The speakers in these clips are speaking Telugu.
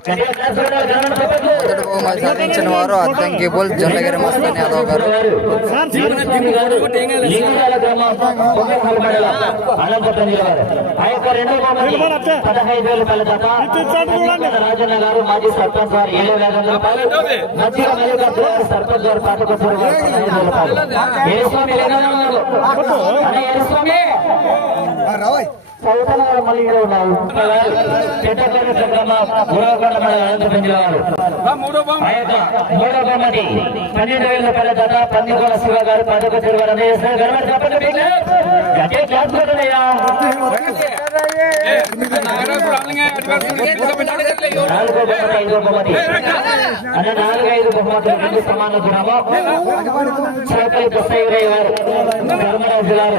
మొదటి బహుమతి సాధించిన వారు అద్దంకిబుల్ జొన్నగిరి మస్తాన్ యాదవ్ గారు. రాజన్న గారు మాజీ సర్పంచ్ గారు ఏడు వేల రూపాయలు సర్పంచ్ గారు పాతకొచ్చారు పదహైదు స్వామి స్వామి వారు మళ్ళీ ఇక్కడ ఉన్నారు చెట్టకొండ గ్రామ గురవకొండ మండలం అనంతపురం జిల్లా వారు ఆ యొక్క మూడో బహుమతి పన్నెండు వేల రూపాయల జత పందికోల శివ గారు పదకొచ్చారు గారు అందజేస్తారు గవర్నమెంట్ చెప్పండి మీకు గట్టిగా క్లాస్ కొట్టనయ్యా నాలుగో బహుమతి ఐదో బహుమతి అన్న నాలుగు ఐదు బహుమతులు రెండు సమాన గుణము చేపలి కృష్ణయ్య గారు ధర్మరాజు గారు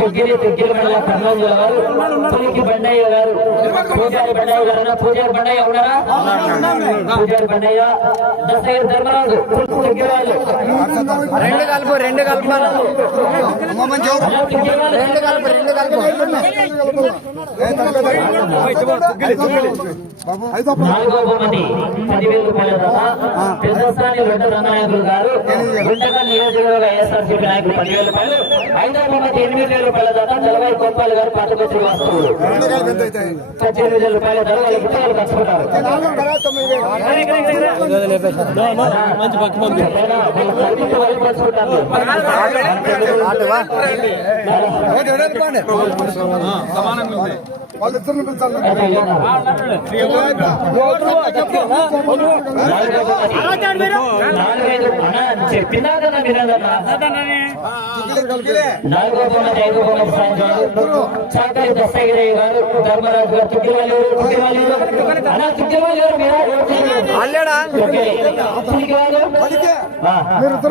తుగ్గిరి తుగ్గిరి మండల కర్నూలు వారు పులికి బండయ్య గారు. పూజారి బండయ్య గారు పూజారి బండయ్య ఉన్నారా? పూజారి బండయ్య. దశయ్య ధర్మరాజు. రెండు కలుపు రెండు కలుపు రెండు కలుపు రెండు కలుపు. నాలుగో బహుమతి పదివేల రూపాయల ధర. పెద్దస్థాని రెండు రంగనాయకులు గారు. గుంటకల్ నియోజకవర్గ వైఎస్ఆర్సీపీ నాయకులు పదివేల రూపాయలు. ఐదో బహుమతి ఎనిమిది వేల రూపాయల ధర జలవాయి గోపాల్ గారు పాతకొచ్చిన వస్తువులు. పద్దెనిమిది వేల రూపాయల ధర వాళ్ళ పుస్తకాలు అటువా వాళ్ళిద్దరిని పిలిచాలి చెప్పిందా కదా వినదన్నా నాలుగో బొమ్మది ఐదో బొమ్మది సాయంత్రం చాకలి దస్తగిరయ్య గారు ధర్మరాజు గారు అన్నా తుగ్గివాళ్ళు ఎవరు మీరు అల్లేడా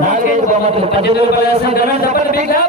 నాలుగైదు బొమ్మలు పద్దెనిమిది రూపాయలు వేసిన ధర్మరాజు చెప్పండి మీకు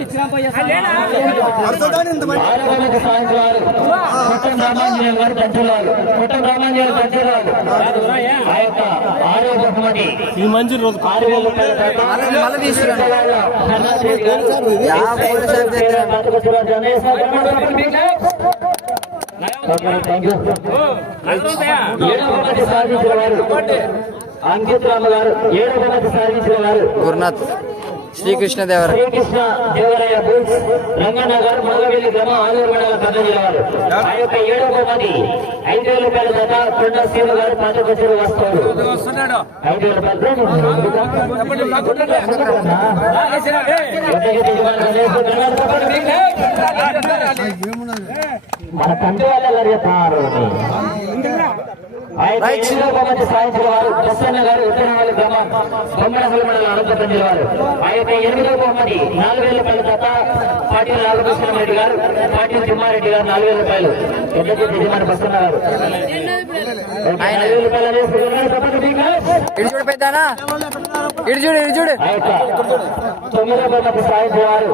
ఇచ్చేటనే ఇంత మంది వారు కుట్టం రామాంజనేయులు గారు పంతులు కుట్టం రామాంజనేయులు ఆ యొక్క ఆరో బహుమతి ఈ మంచి రోజు ఆరు వేల రూపాయల అంకిత్ రామ గారు ఏడవ సాధించిన వారు. గురునాథ్. శ్రీకృష్ణదేవర. శ్రీకృష్ణ దేవరాయ రంగన్న గారు మొదలవెల్లి గ్రామ ఆలూరు మండల జిల్లావారు ఆ యొక్క ఏడవ ఐదు వేల రూపాయల జత కొండ గారు పాతకొచ్చిన ఐదు వేల మన తండ్రి వాళ్ళ మంది సాయంత్రం వారు ప్రసన్న గారు ఉత్తరవాళ్ళ గ్రామం బొమ్మడపల్లి మండలం అనంతపురం జిల్లా వారు ఆ యొక్క బహుమతి నాలుగు వేల రూపాయల జత పాటిల్ నాగకృష్ణారెడ్డి గారు పాటిల్ తిమ్మారెడ్డి గారు నాలుగు వేల రూపాయలు ఎడ్లకి యజమాని ప్రసన్న గారు. ఆయన- నాలుగు వేల రూపాయలు. ఇటు చూడు ఇటు చూడు. ఇటు చూడు తొమ్మిదవ సాయంత్రం వారు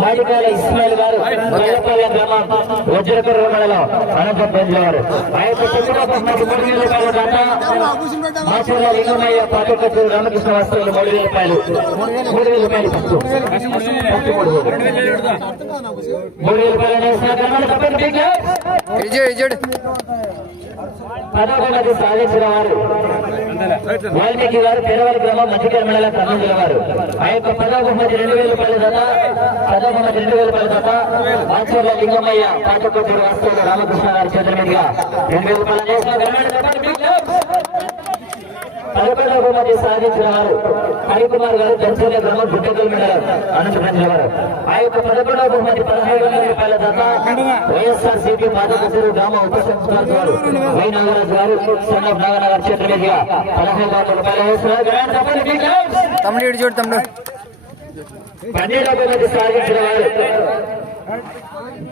మాడికాయల ఇస్మాయిల్ గారు గొల్లపల్లి గ్రామం వజ్రకర్ర మండలం అనంతపురం వారు ఆ యొక్క తొమ్మిదవ లింగమయ్య రామకృష్ణ వస్తువులు మూడు వేల రూపాయలు మూడు వేల రూపాయలు ఫస్ట్ మూడు వేల రూపాయలు ఇటు చూడు ఇటు చూడు. పదకొండది సాధించిన వారు వాల్మీకి గారు పేరవల్లి గ్రామం మధ్యకర మండల కర్నూలు జిల్లా వారు ఆ యొక్క పదవ బహుమతి రెండు వేల రూపాయల జత పదవ బహుమతి రెండు వేల రూపాయల జత. మాచూర్ల లింగమయ్య పాతకొత్తూరు వాస్తవ రామకృష్ణ గారి చేతుల మీదుగా రెండు వేల రూపాయల చేసిన ఘనమైన చెప్పండి మీకు. పదకొండవ బహుమతి సాధించిన వారు హరికుమార్ గారు జనసేన గ్రామం గుడ్డగల్ మండలం అనంతపురం వారు ఆ యొక్క పదకొండవ బహుమతి పదహైదు వందల రూపాయల దాకా వైఎస్ఆర్ సిపి పాదకసూరు గ్రామ ఉప సంస్కారం గారు వై నాగరాజు గారు సన్న నాగనగర్ క్షేత్ర మీదుగా పదహైదు వందల రూపాయలు వేస్తున్నారు ఘనమైన చూడు తమిళ పన్నెండవ బహుమతి సాధించిన వారు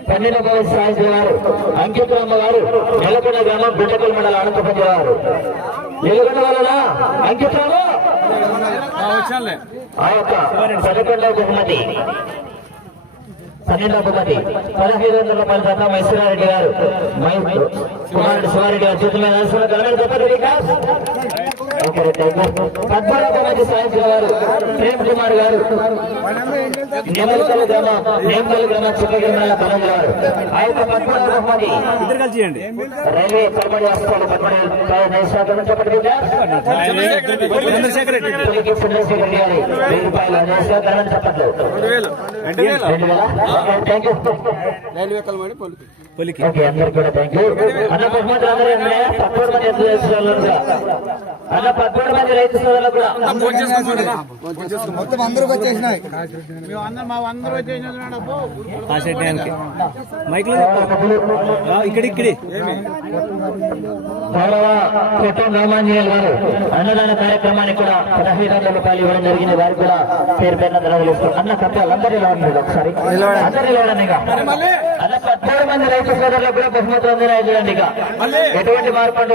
పన్నెండు కాలేజ్ సాధించిన గారు అంకితమ్మ గారు నెలకొండ గ్రామం బిడ్డకల్ మండలం అనంతపురం గారు నెలకొండ వలన అంకితరామ ఆ యొక్క పదకొండవ బహుమతి. పన్నెండవ బహుమతి. పదహైదు వందల రూపాయల జత మైసూరారెడ్డి గారు. మై కుమారుడు శివారెడ్డి గారు చేతుల మీద నడుస్తున్న గలమైన గారు ప్రేమ్ కుమార్ గారు నేమలకల్లి గ్రామం నేమకల్లి చిన్నగిరిమల గారు ఆ యొక్క రైల్వే హాస్పిటల్ పొలికి అందరికి కూడా థ్యాంక్ యూ అన్న బహుమతి అందరూ ఉన్నాయా మంది కూడా అన్న పదమూడు మంది రైతు సోదరులు కూడా మొత్తం అందరికి వచ్చేసినాయి. కాసేటానికి మైక్లో ఇక్కడ ఇక్కడి. గౌరవ రామాంజనేయులు గారు అన్నదాన కార్యక్రమానికి కూడా పదహైదు వందల రూపాయలు ఇవ్వడం జరిగింది. వారికి కూడా పేరు పేరున ధనలు అన్న కట్టాలి అందరూ ఒకసారి. అందరూ పద్మూడు మంది రైతు సోదరులకు కూడా బహుమతులు అందరూ చూడండి ఇక ఎటువంటి మార్పు అంటూ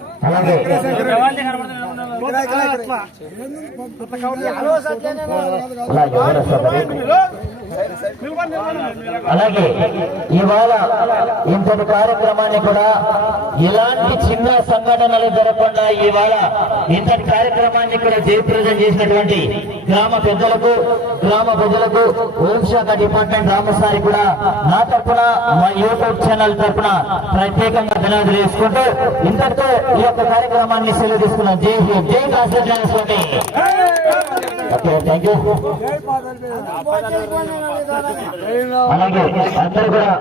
అలాగే ఇవాళ ఇంతటి కార్యక్రమాన్ని కూడా ఇలాంటి చిన్న సంఘటనలు జరగకుండా ఇవాళ ఇంతటి కార్యక్రమాన్ని కూడా జయప్రదం చేసినటువంటి గ్రామ పెద్దలకు గ్రామ ప్రజలకు హోంశాఖ డిపార్ట్మెంట్ రామసారి కూడా నా తరపున మా యూట్యూబ్ ఛానల్ తరపున ప్రత్యేకంగా ధన్యవాదాలు చేసుకుంటూ ఇంతటితో ఈ యొక్క కార్యక్రమాన్ని సెలవు తీసుకున్నాం జై హింద్. జై కాశ్మీర్ స్వామి ఓకే థ్యాంక్ యూ అలాగే అందరూ కూడా